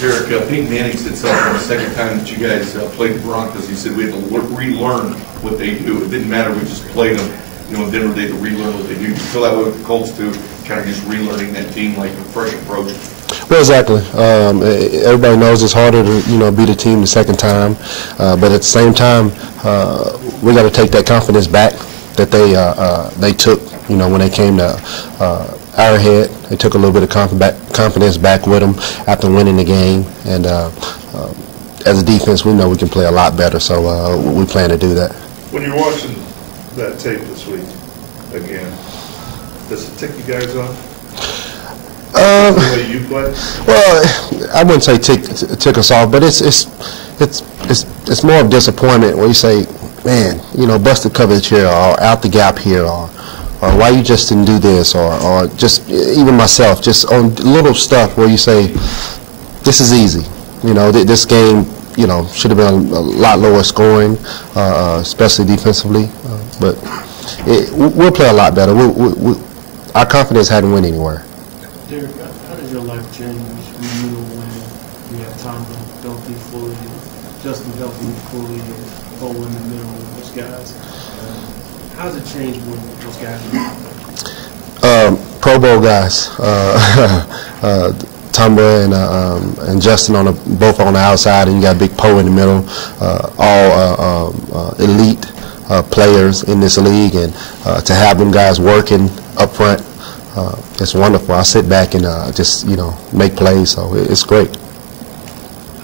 Derrick, Peyton Manning said something the second time that you guys played the Broncos. He said we had to relearn what they do. It didn't matter, we just played them. You know, in Denver, they had to relearn what they do. You feel that way with the Colts too, kind of just relearning that team, like a fresh approach. Well, exactly. Everybody knows it's harder to beat a team the second time, but at the same time, we got to take that confidence back that they took. You know, when they came to Arrowhead, they took a little bit of confidence back with them after winning the game, and as a defense, we know we can play a lot better. So we plan to do that. When you're watching that tape this week again, does it tick you guys off? The way you play? Well, I wouldn't say tick us off, but it's more of disappointment where you say, man, you know, busted coverage here, or out the gap here, or why you just didn't do this, or just even myself, just on little stuff where you say, this is easy. You know, this game, you know, should have been a lot lower scoring, especially defensively, but we'll play a lot better. Our confidence hadn't went anywhere. Derrick, how does your life change when you have Tom healthy fully, Justin healthy fully, and Cole in the middle, those guys? How does it change when those guys are Pro Bowl guys, Tumba and Justin both on the outside, and you got Big Poe in the middle, all elite players in this league, and to have them guys working up front, it's wonderful. I sit back and just, you know, make plays, so it's great.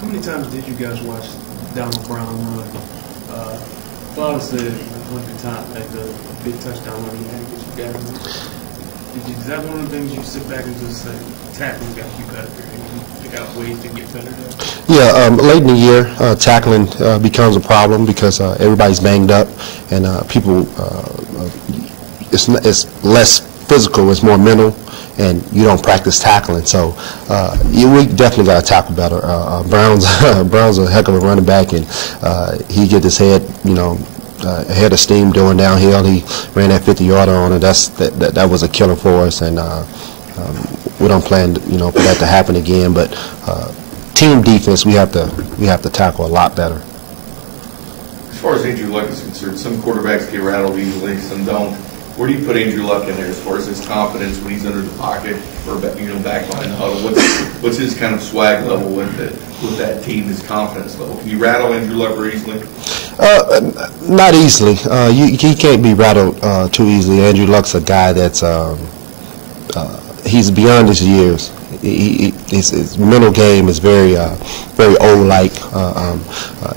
How many times did you guys watch Donald Brown run? Father said 100 times, like the big touchdown run he had against you guys. Is that one of the things you sit back and just say, tackling got to be better, and you got ways to get better there? Yeah, late in the year, tackling becomes a problem because everybody's banged up, and people, it's less physical, it's more mental, and you don't practice tackling. So we definitely got to tackle better. Brown's a heck of a running back, and he get his head, you know, head of steam doing downhill. He ran that 50-yarder on it. That was a killer for us, and we don't plan, you know, for that to happen again. But team defense, we have to tackle a lot better. As far as Andrew Luck is concerned, some quarterbacks get rattled easily, some don't. Where do you put Andrew Luck in there as far as his confidence when he's under the pocket or, you know, back line huddle? What's his kind of swag level with that team, his confidence level? Can you rattle Andrew Luck very easily? Not easily. He can't be rattled too easily. Andrew Luck's a guy that's he's beyond his years. His mental game is very old-like.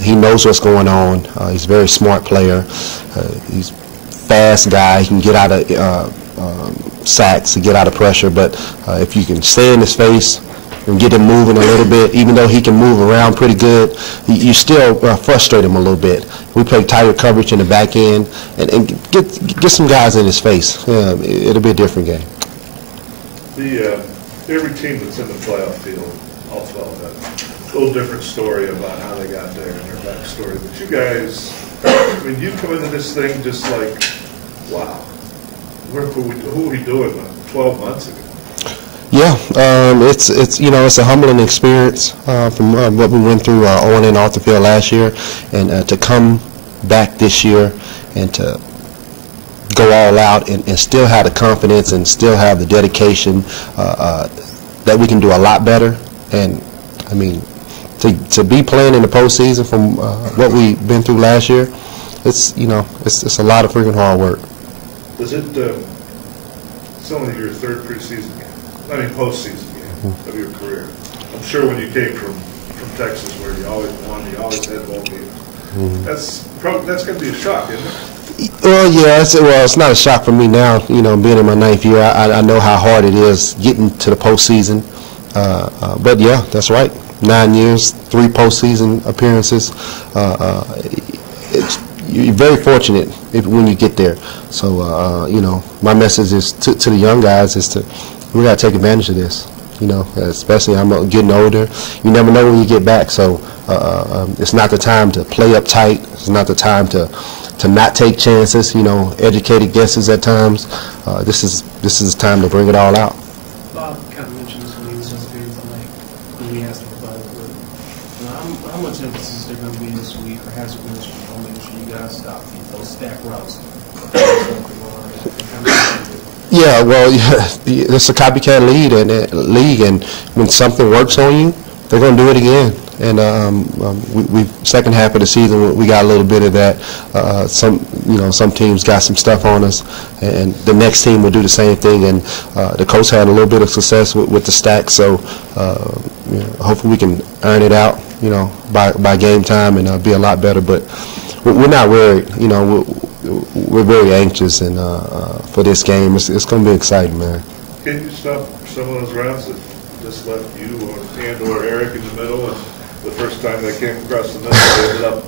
He knows what's going on. He's a very smart player. He's fast guy. He can get out of sacks, to get out of pressure. But if you can stay in his face and get him moving a little bit, even though he can move around pretty good, you still frustrate him a little bit. We play tighter coverage in the back end and get some guys in his face. It'll be a different game. Every team that's in the playoff field, all 12 has a little different story about how they got there and their backstory. But you guys, I mean, you come into this thing just like, wow, who are we doing 12 months ago? Yeah, it's you know, it's a humbling experience from what we went through on and off the field last year, and to come back this year and to go all out and still have the confidence and still have the dedication that we can do a lot better. And I mean, to be playing in the postseason from what we've been through last year, it's, you know, it's a lot of freaking hard work. Is it it's only your third preseason game? I mean, postseason game of your career. I'm sure when you came from Texas, where you always won, you always had bowl games. That's going to be a shock, isn't it? Well, yeah. It's not a shock for me now. You know, being in my 9th year, I know how hard it is getting to the postseason. But yeah, that's right. 9 years, 3 postseason appearances. You're very fortunate when you get there. So you know, my message is to the young guys is we got to take advantage of this. You know, especially I'm getting older. You never know when you get back. So it's not the time to play uptight. It's not the time to not take chances. You know, educated guesses at times. This is time to bring it all out. Bob kind of mentioned this when he was just being like when we asked him about it. much emphasis is there going to be this week, or has there been this week, on making sure you guys stop those stack routes? Yeah, well, it's a copycat league, and when something works on you, they're going to do it again. And we second half of the season, we got a little bit of that. Some teams got some stuff on us, and the next team will do the same thing. And the coach had a little bit of success with the stack, so hopefully we can earn it out, by game time and be a lot better. But we're not worried. We're very anxious and for this game. It's going to be exciting, man. Can you stop some of those routes that just left you or Eric in the middle, and the first time they came across the middle, they ended up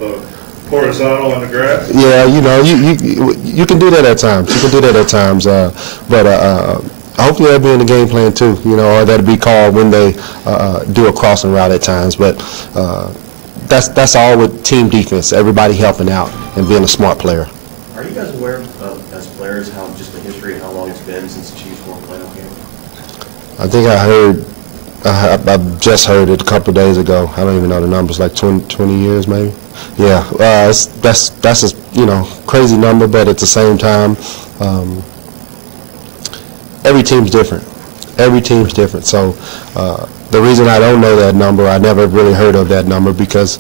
horizontal on the grass? Yeah, you can do that at times. But hopefully that'll be in the game plan too. Or that'll be called when they do a crossing route at times. But that's all with team defense. Everybody helping out and being a smart player. Are you guys aware of, as players, how just the history and how long it's been since the Chiefs won a playoff game? I think I just heard it a couple of days ago. I don't even know the numbers, like 20 years maybe. Yeah, that's a crazy number, but at the same time, every team's different. Every team's different. So the reason I don't know that number, I never really heard of that number, because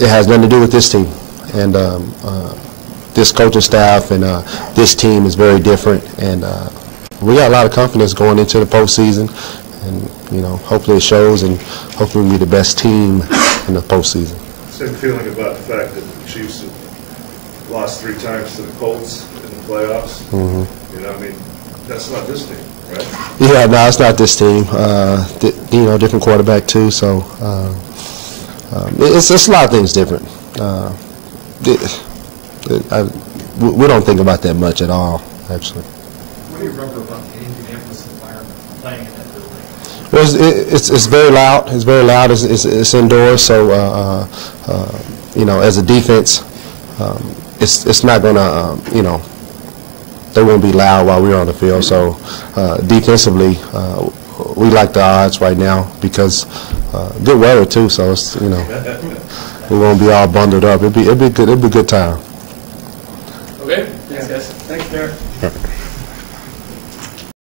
it has nothing to do with this team. And this coaching staff and this team is very different, and we got a lot of confidence going into the postseason, and hopefully it shows, and hopefully we'll be the best team in the postseason. Same feeling about the fact that the Chiefs have lost 3 times to the Colts in the playoffs. Mm-hmm. That's not this team, right? Yeah, no, it's not this team. Different quarterback too, so it's a lot of things different. We don't think about that much at all, actually. What do you remember about the Indianapolis environment playing in that building? Well, it's very loud. It's very loud. It's indoors, so as a defense, it's not gonna they won't be loud while we're on the field. So defensively, we like the odds right now because good weather too. So it's we won't be all bundled up. It'll be good. It'll be a good time. Okay. Thanks, guys. Thanks, Derrick.